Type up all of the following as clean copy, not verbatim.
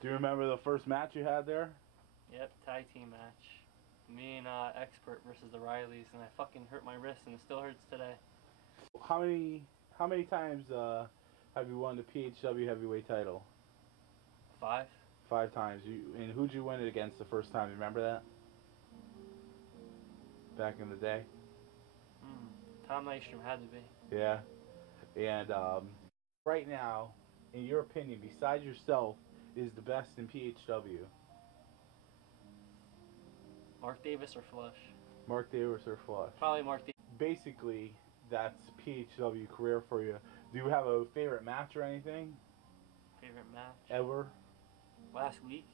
Do you remember the first match you had there? Yep, tag team match. Me and Expert versus the Rileys, and I fucking hurt my wrist, and it still hurts today. How many times have you won the PHW heavyweight title? 5. 5 times. And who'd you win it against the first time? You remember that? Back in the day? Tom Nystrom had to be. Yeah. And right now, in your opinion, besides yourself, is the best in PHW? Mark Davis or Flush? Mark Davis or Flush? Probably Mark Davis. Basically, that's PHW career for you. Do you have a favorite match or anything? Favorite match? Ever? Last week?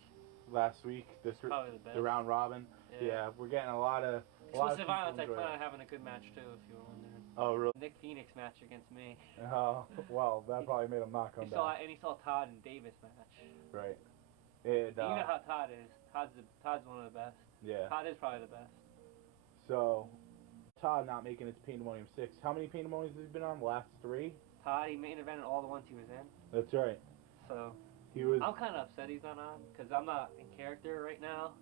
Last week? Probably the best. The round robin? Yeah, we're getting a lot of... Exclusive Violence, I plan on having a good match too, if you were wondering. Oh, really? Nick Phoenix match against me. Oh, well, that probably made him not come back. And he saw Todd and Davis match. Right. And, you know how Todd is. Todd's one of the best. Yeah. Todd is probably the best. So, Todd not making it to Pandemonium 6. How many Pandemoniums has he been on? The last 3? Todd, he main evented all the ones he was in. That's right. So, he was. I'm kind of upset he's not on, because I'm not in character right now.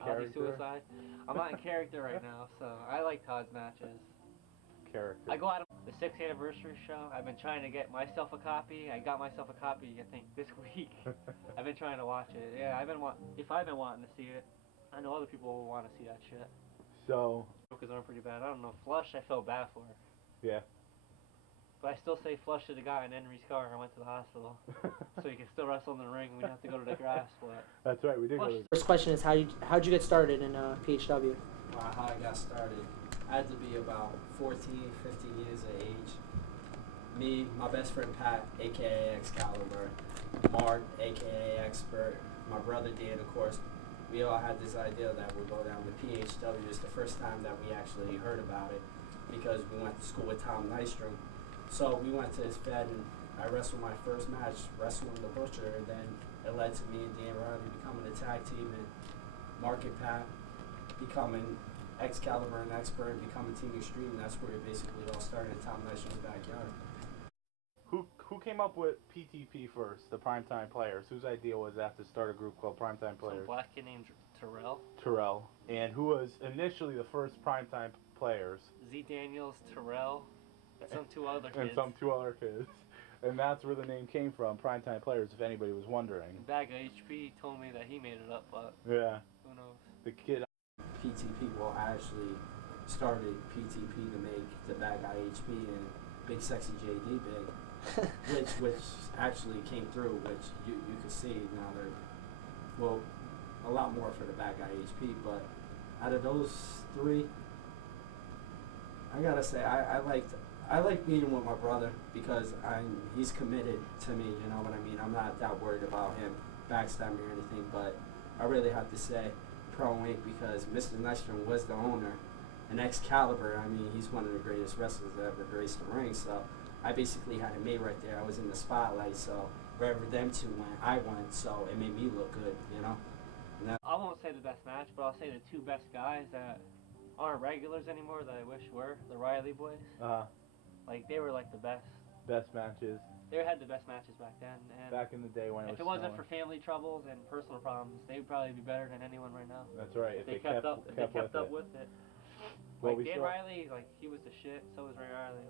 Character? I'll be suicide. I'm not in character right now, so I like Todd's matches. Character. I go out of the 6th anniversary show. I've been trying to get myself a copy. I got myself a copy, I think, this week. I've been trying to watch it. Yeah, if I've been wanting to see it, I know other people will want to see that shit. So. Because I'm pretty bad. I don't know. Flush, I felt bad for. Yeah. But I still say Flush should have gotten Henry's car and went to the hospital. So he can still wrestle in the ring. We didn't have to go to the grass. But that's right, we did go to the... First question is, how'd you get started in PHW? How I got started, I had to be about 14, 15 years of age. Me, my best friend Pat, a.k.a. Excalibur, Mark, a.k.a. Expert, my brother Dan, of course, we all had this idea that we'd go down to PHW. It's the first time that we actually heard about it because we went to school with Tom Nystrom. So we went to his fed and I wrestled my first match, wrestling the Butcher, and then it led to me and Dan Riley becoming a tag team and Mark and Pat becoming Excalibur and Expert and becoming Team Extreme. And that's where it basically all started in Tom Nystrom's backyard. Who came up with PTP first, the Primetime Players? Whose idea was that to start a group called Primetime Players? Some black kid named Terrell. Terrell. And who was initially the first Primetime Players? Z. Daniels, Terrell, and some 2 other kids. And some 2 other kids. And that's where the name came from, Primetime Players, if anybody was wondering. Bag of HP told me that he made it up, but yeah, who knows? The kid. PTP, well, I actually started PTP to make the Bad Guy HP and Big Sexy JD big, which actually came through, which you can see now. They're, well, a lot more for the Bad Guy HP, but out of those 3, I gotta say I like being with my brother because he's committed to me. You know what I mean? I'm not that worried about him backstabbing me or anything, but I really have to say Pro 8 because Mr. Nystrom was the owner. And Excalibur, I mean, he's one of the greatest wrestlers that ever graced the ring. So I basically had it made right there. I was in the spotlight, so wherever them 2 went, I went. So it made me look good, you know. I won't say the best match, but I'll say the 2 best guys that aren't regulars anymore that I wish were the Riley boys. Like they were like the best. Best matches. They had the best matches back then. And back in the day when if it wasn't for family troubles and personal problems, they would probably be better than anyone right now. That's right. If they kept up with it. Well, like Dan Riley, like he was the shit. So was Ray Riley.